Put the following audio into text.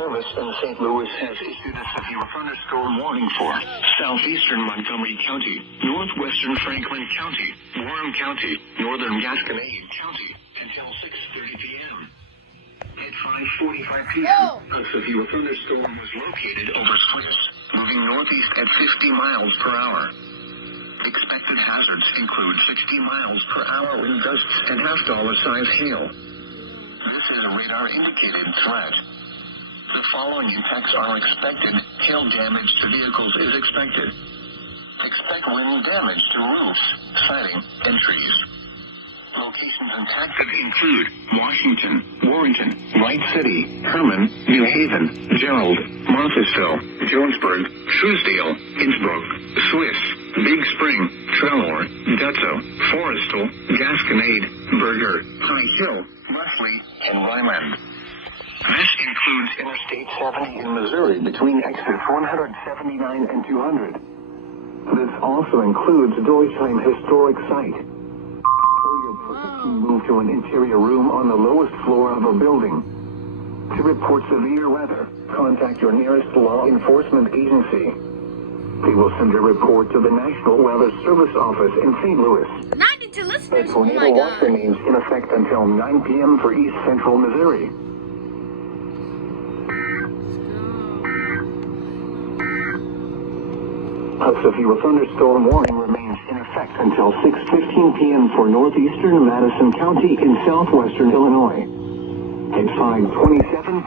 Service in St. Louis has issued a severe thunderstorm warning for southeastern Montgomery County, northwestern Franklin County, Warren County, northern Gasconade County until 6:30 p.m. At 5:45 p.m., a severe thunderstorm was located over Swiss, moving northeast at 50 miles per hour. Expected hazards include 60 miles per hour wind gusts and half-dollar-size hail. This is a radar-indicated threat. The following impacts are expected. Hail damage to vehicles is expected. Expect wind damage to roofs, siding, and trees. Locations impacted include Washington, Warrenton, Wright City, Herman, New Haven, Gerald, Marthasville, Jonesburg, Truesdale, Innsbruck, Swiss, Big Spring, Trelor, Dutzo, Forestal, Gasconade, Berger, High Hill, Muffley, and Ryland. This includes Interstate 70 in Missouri between exits 179 and 200. This also includes Deutsheim Historic Site. For your protection, move to an interior room on the lowest floor of a building. To report severe weather, contact your nearest law enforcement agency. They will send a report to the National Weather Service office in St. Louis. 92 listeners. A tornado watch remains in effect until 9 p.m. for East Central Missouri. A severe thunderstorm warning remains in effect until 6:15 p.m. for northeastern Madison County in southwestern Illinois. At 5:27 p.m.